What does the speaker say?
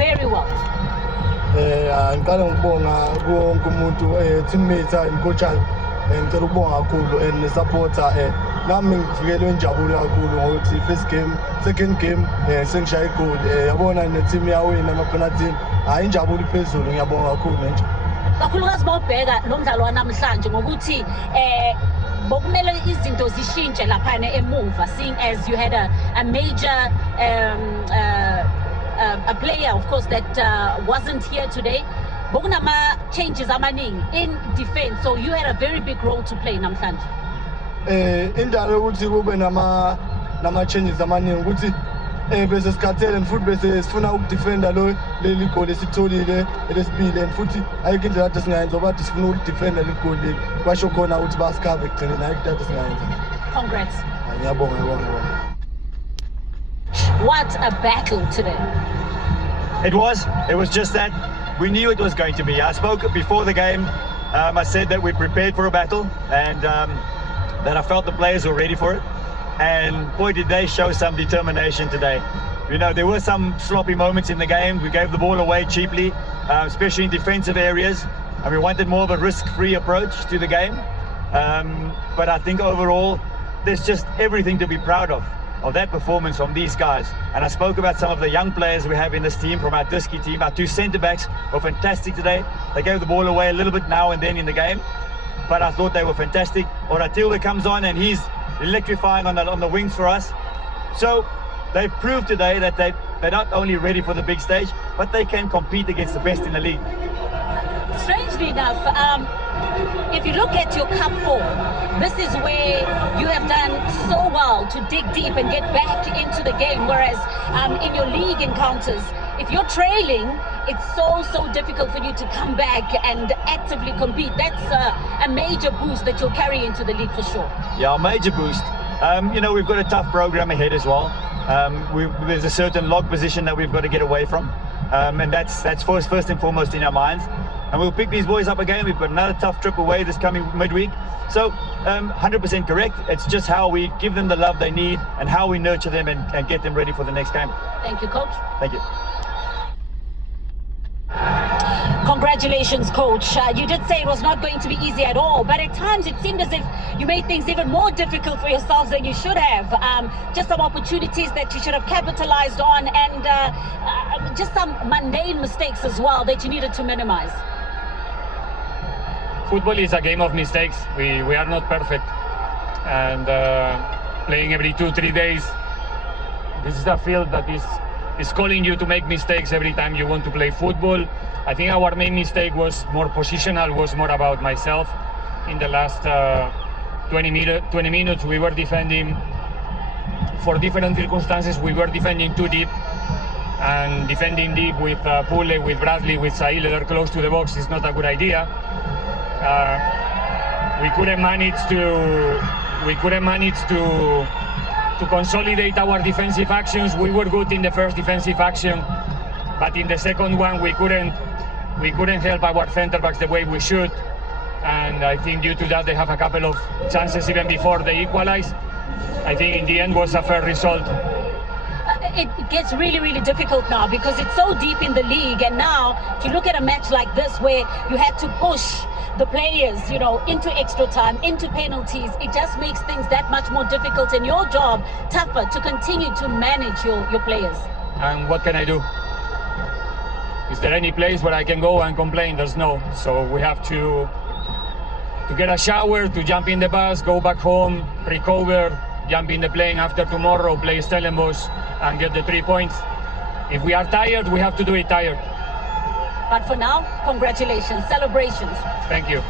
very well. Ngicela ngibonga wonke umuntu teammates coaches ngicela ukubonga kakhulu and supporter nami ngifikelwe injabulo kakhulu ngokuthi first game second game sengishaya igoli yabona ne-team yawina ama-penalty hayi injabulo iphezulu ngiyabonga kakhulu nje kakhulukazi bawubheka lo mdlalo wanamhlanje ngokuthi bokumele izinto zishintshe laphana emuva seeing as you had a major a player of course that wasn't here today. Bokunama changes amaningi in defense, so you had a very big role to play namhlanje. Indaba ukuthi kube nama changes amaningi ukuthi bese sikhathele and futhi bese sifuna ukudefenda leli goal esitholile lesibili and futhi ayikho indlela kade singayenza ngoba sifuna ukudefenda leli goal leli kwasho khona ukuthi basikhave ekugcineni ayikho kade singayenza. Congrats. Ngiyabonga. What a battle today. It was just that we knew it was going to be. I spoke before the game. I said that we prepared for a battle and that I felt the players were ready for it. And boy, did they show some determination today. You know, there were some sloppy moments in the game. We gave the ball away cheaply, especially in defensive areas. And we wanted more of a risk-free approach to the game. But I think overall, there's just everything to be proud of that performance from these guys. And I spoke about some of the young players we have in this team from our Diski team. Our two centre-backs were fantastic today. They gave the ball away a little bit now and then in the game, but I thought they were fantastic. Oratilda comes on and he's electrifying on the wings for us. So they've proved today that they're not only ready for the big stage, but they can compete against the best in the league. Strangely enough, if you look at your Cup 4, this is where you have done so well to dig deep and get back into the game, whereas in your league encounters, if you're trailing, it's so difficult for you to come back and actively compete. That's a major boost that you'll carry into the league for sure. Yeah, a major boost. You know, we've got a tough program ahead as well. There's a certain log position that we've got to get away from, and that's first and foremost in our minds. And we'll pick these boys up again. We've got another tough trip away this coming midweek. So 100% correct. It's just how we give them the love they need and how we nurture them and get them ready for the next game. Thank you, Coach. Thank you. Congratulations, Coach. You did say it was not going to be easy at all, but at times it seemed as if you made things even more difficult for yourselves than you should have. Just some opportunities that you should have capitalized on and just some mundane mistakes as well that you needed to minimize. Football is a game of mistakes. We are not perfect, and playing every 2-3 days, this is a field that is calling you to make mistakes every time you want to play football. I think our main mistake was more positional, was more about myself. In the last 20 minutes, we were defending for different circumstances. We were defending too deep, and defending deep with Pule, with Bradley, with Saile, they're close to the box is not a good idea. We couldn't manage to consolidate our defensive actions. We were good in the first defensive action, but in the second one we couldn't help our centre backs the way we should, and I think due to that they have a couple of chances even before they equalize. I think in the end was a fair result. It gets really difficult now because it's so deep in the league, and now if you look at a match like this where you had to push the players, you know, into extra time, into penalties, it just makes things that much more difficult and your job tougher to continue to manage your players. And what can I do? Is there any place where I can go and complain? There's no. So we have to get a shower, to jump in the bus, go back home, recover, jump in the plane after tomorrow, play Stellenbosch and get the 3 points. If we are tired, we have to do it tired. But for now, congratulations, celebrations. Thank you.